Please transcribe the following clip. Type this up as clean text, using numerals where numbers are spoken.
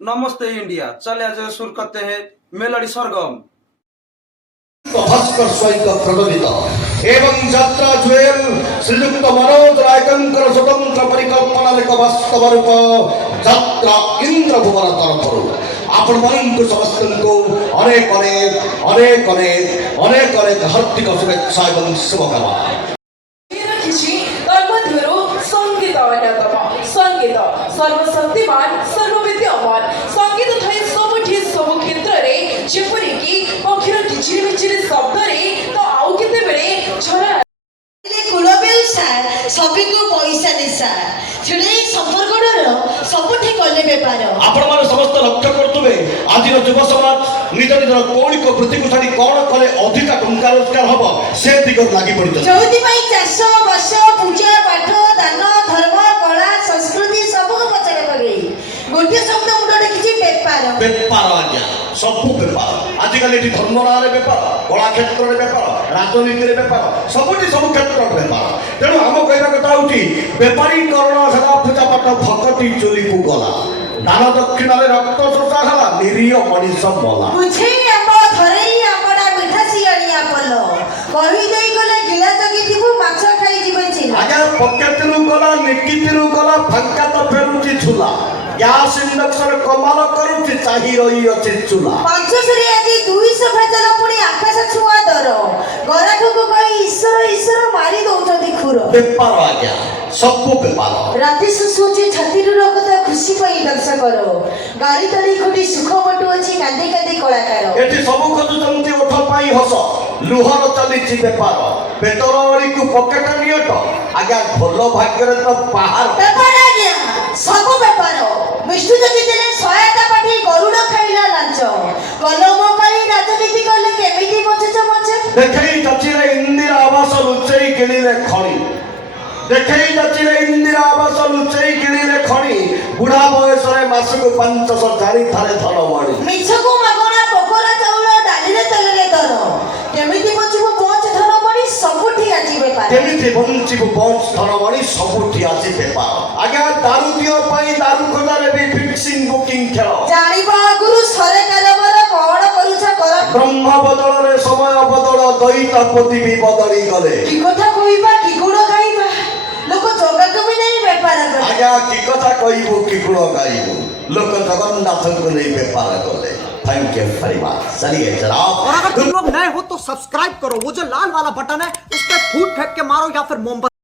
नमस्ते इंडिया। चले आज शुरू करते हैं मेलोडी सरगम। भास्कर सहित प्रदर्शित एवं यात्रा जुएल श्रीयुक्त मनोज रायकर स्वतंत्र परिकल्पना एक वास्तव रूप यात्रा इंद्र भुवन तरफ आपण मान समस्त को अनेक अनेक अनेक अनेक अनेक अनेक हार्दिक शुभेच्छा एवं शुभकामना। संगीत अन्यतम संगीत सर्वशक्तिमान सर्वविद्यमान संगीत ठाई सबुठी सब क्षेत्र रे जेपरि कि पक्षर झिरमिचिर शब्द रे तो आउ केते बेले छरा कुलबेल सार सबको पैसा निशा छुड़े संपर्कर सबुठी कले बेपार आपण माने समस्त लक्ष्य करतुबे आज युव समाज निज निजर कौणिक वृत्ति को छाड़ी कौन कले अधिक टंका रोजगार हबो से दिग लागि पड़िछ। जोति पई चाष बस पूजा पाठ दान धर्म कला संस्कृति सब को पचरे पगई गोटे शब्द मुडे किछि बेपार बेपार आज्ञा सब बेपार आजिकल एटी धर्म नारे बेपार कला क्षेत्र रे बेपार राजनीति रे बेपार सबुठी सब क्षेत्र रे बेपार तेणु हम कहबा कथा उठी बेपारीकरण सदा पूजा पाठ भक्ति चोरी को गला दान दक्षिण रे रक्त शोषा हला निरीह मनीष मला बुझे हम धरई आपडा मिठा सियानिया पलो कहि देई गले गिला जगी दिबु माछ खाई जीवन छी आज्ञा पकेटरू गला निकितिरू गला फंका तो फेरुची झुला ग्यास इंडक्शन कमाल करूची चाही रही अछि चूल्हा पंचश्री आज 200 भजन पुणी आकाश छुआ दर गराठू को कहि ईश्वर ईश्वर मारी दउछथि खुर बेपार आज्ञा सब बेपार राति सुसुची छातीरु रखता खुशी पई दर्श करो गाड़ी तली खुटी सुख बटु अछि कांदी कांदी कलाकार एठी सब खोजुचंती ओठ पाई हस लुहर चलीची बेपार पेटर ओरी को पकेट नियट आज्ञा भलो भाग्य रे तो पहाड़ बेपार आज्ञा सब बेपार विष्णु जति देले सहायता पाठी गरुड़ खाइला लांच कलम करी राजनीति कले केमिति बचछ मच देखई चचिरे इंदिरा आवास लुचई किणिले खणी देखई चचिरे इंदिरा आवास लुचई किणिले खणी बुढ़ा बयस रे मासको 500 जारी थारे धन मणी मिछको मागणा पकोरा चाउल डाली रे तेल रे दर केमिति बचबो पहुंच धन मणी सबुठी आजी बेपार केमिति बंचिबो पहुंच धन मणी सबुठी आजी बेपार आज्ञा दारू दियो पाई दारू खोजा रे भी फिक्सिंग बुकिंग खेल जानिबा गुरु सरकार बर कोन करूछ कर ब्रह्म बदल रे समय बदल दैतापति भी बदली गले की कथा कहिबा की गुण गाइबा लोक जगा कमी नहीं बेपार कर आज्ञा की कथा कहिबो की गुण गाइबो लोक जगन्नाथ को नहीं बेपार गले। Thank you very much. चलिए जनाब, और अगर तुम लोग नए हो तो सब्सक्राइब करो, वो जो लाल वाला बटन है उस पर फूट फेंक के मारो या फिर मोमबत्ती